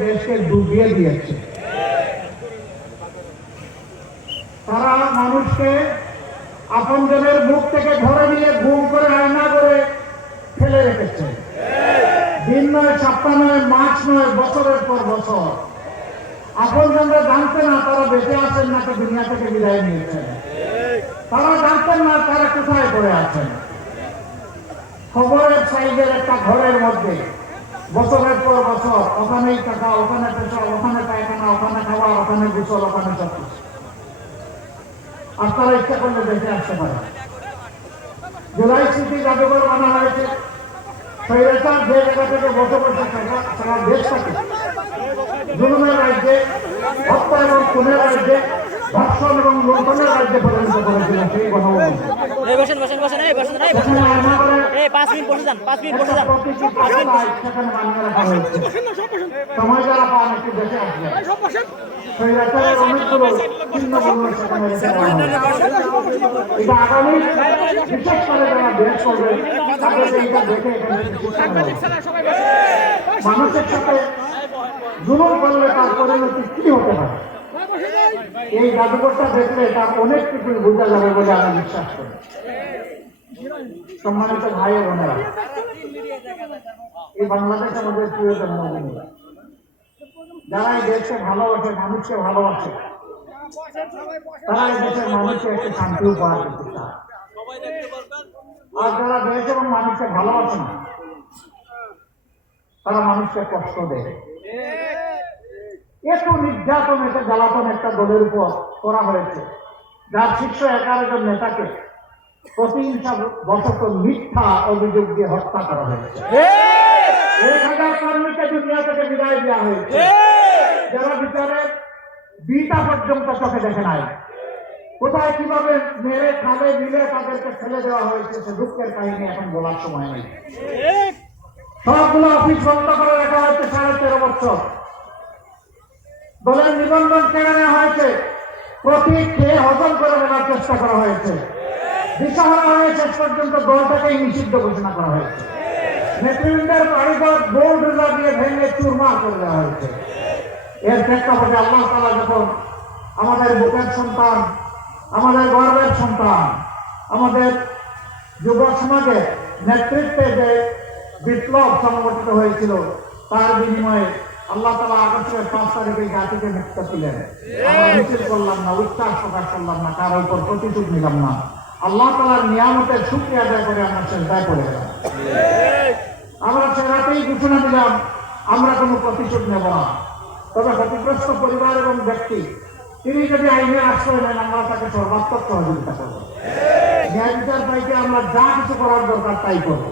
দেশকে ডুবিয়ে দিয়েছে। তারা মানুষকে আপনজনের মুখ থেকে ধরে নিয়ে গুম করে আয়না করে ফেলে রেখেছে। দিন নয়, সপ্তাহ নয়, মাস নয়, বছরের পর বছর। আপনজনরা জানতেন না তারা বেঁচে আছেন নাকি দুনিয়া থেকে বিদায় নিয়েছেন। তারা জানতেন না তারা কোথায় পড়ে আছেন। খবরের সাইজের একটা ঘরের মধ্যে বছরের পর বছর ওখানেই টাকা, ওখানে পেশা, ওখানে পায়খানা, ওখানে খাওয়া, ওখানে গোসল, ওখানে সবকিছু। আর তারা ইচ্ছা করলে বেঁচে আসতে পারে। জুলাই স্মৃতি জাদুঘর বানা হয়েছে। স্বৈরাচার যে জায়গা থেকে বসে বসে সারা দেশটাকে জুলুমের রাজ্যে, হত্যা এবং খুনের রাজ্যে, ধর্ষণ এবং লুণ্ঠনের রাজ্যে পরিণত করেছিলেন সেই গণভবন। সময় যারা পান একটু দেখে আসবে। স্বৈরাচারের অনেকগুলো চিহ্নগুলো সেখানে রেখে দেওয়া হবে। এটা আগামী বিশেষ করে যারা দেশ করবে তাদেরকে এটা দেখে মানুষের সাথে জুলুম করলে তার পরিণতি কি হতে পারে এই জাদুঘরটা দেখলে তার অনেক কিছু বোঝা যাবে বলে আমি বিশ্বাস করি। সম্মানিত ভাই ও বোনেরা, এই বাংলাদেশ আমাদের প্রিয় জন্মভূমি। যারা এই দেশকে ভালোবাসে, মানুষকে ভালোবাসে, তারা এই দেশের মানুষকে একটু শান্তি উপহার করতে চায়। আর যারা দেশ এবং মানুষকে ভালোবাসে না, তারা মানুষকে কষ্ট দেয়। এত নির্যাতন, এত জ্বালাতন একটা দলের উপর করা হয়েছে, যার 611 জন নেতাকে প্রতিহিংসা বশত মিথ্যা অভিযোগ দিয়ে হত্যা করা হয়েছে। 1000 কর্মীকে দুনিয়া থেকে বিদায় দেওয়া হয়েছে, যারা বিচারে বিটা পর্যন্ত চোখে দেখে নাই। কোথায় কিভাবে মেরে খালে মিলে তাদেরকে ফেলে দেওয়া হয়েছে সে দুঃখের কাহিনী এখন বলার সময় নেই। সবগুলো অফিস বন্ধ করে রাখা হয়েছে 13.5 বছর। দলের নিবন্ধন কেড়ে নেওয়া হয়েছে, প্রতীক খেয়ে হজম করে নেওয়ার চেষ্টা করা হয়েছে। দিশাহারা হয়ে শেষ পর্যন্ত দলটাকেই নিষিদ্ধ ঘোষণা করা হয়েছে। নেতৃবৃন্দের বাড়িঘর বোর্ড দিয়ে ভেঙে চুরমার করে দেওয়া হয়েছে। এর প্রেক্ষাপটে আল্লাহ তাআলা যখন আমাদের বুকের সন্তান, আমাদের গর্বের সন্তান, আমাদের যুব সমাজের নেতৃত্বে যে বিপ্লব সংগঠিত হয়েছিল, তার বিনিময়ে আল্লাহ তাআলা আগস্টের 5 তারিখে জাতিকে মুক্ত ছিলেন। আমরা মিছিল করলাম না, উচ্ছ্বাস প্রকাশ করলাম না, কারোর উপর প্রতিশোধ নিলাম না। আল্লাহ তাআলার নিয়ামতের শুকরিয়া আদায় করে আমরা সেজদায় পড়ে গেলাম। আমরা সে রাতেই ঘোষণা দিলাম আমরা কোনো প্রতিশোধ নেব না। তবে ক্ষতিগ্রস্ত পরিবার এবং ব্যক্তি তিনি যদি আইনে আশ্রয় নেন, আমরা তাকে সর্বাত্মক সহযোগিতা করবো। ন্যায় বিচার পাইতে আমরা যা কিছু করার দরকার তাই করবো।